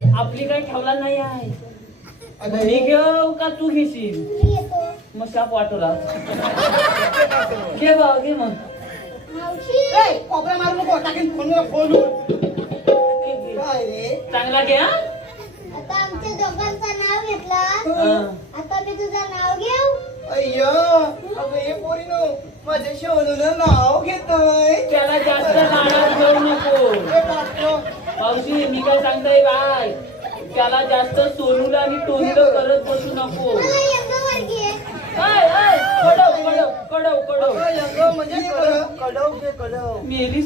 आपली काही ठेवला नाही आहे. अगं, मी घेऊ का तू घेशील? मग शाप वाटोला घे बा घे मग. चांगला घे हा? आता आमच्या दोघांचं नाव घेतलं. हं. आता मी तुझं नाव घेऊ. अय्यो अगं हे पोरीनो माझ्या शोनून नाव घेतोय. त्याला जास्त नाणात घेऊ नको. मावशी मी काय सांगताय बाय? त्याला जास्त सोनूला आणि टोनीला करत बसू नको. कडव कडव कडव कडव यंग म्हणजे कडव कडव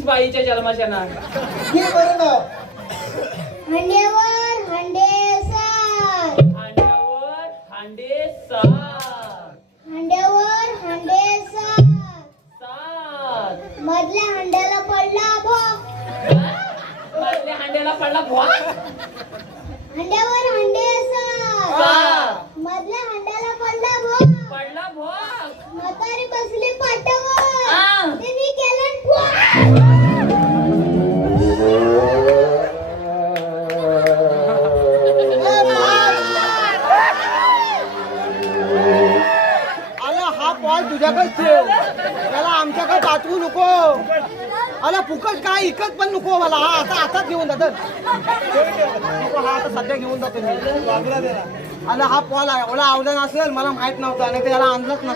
बाईच्या जन्माच्या ना बरं हंडेवर हांडे हंड्यावर सात मधल्या पडला भुवा हंड्यावर हंडेसर सात मधल्या हंड्याला पडला भो पडला भुवा म्हातारी बसली पाटावर. आ. तिने केलं ठुआ. आला हा बॉल तुझ्याकडे ठेव. त्याला आमच्याकडे पाठवू नको. आला फुकट काय इकत पण नको मला. हा आता आताच घेऊन जातात हा आता सध्या घेऊन जातो मी आला हा बॉल आहे मला आवडला नसेल मला माहीत नव्हतं आणि त्याला आणलंच नसतं.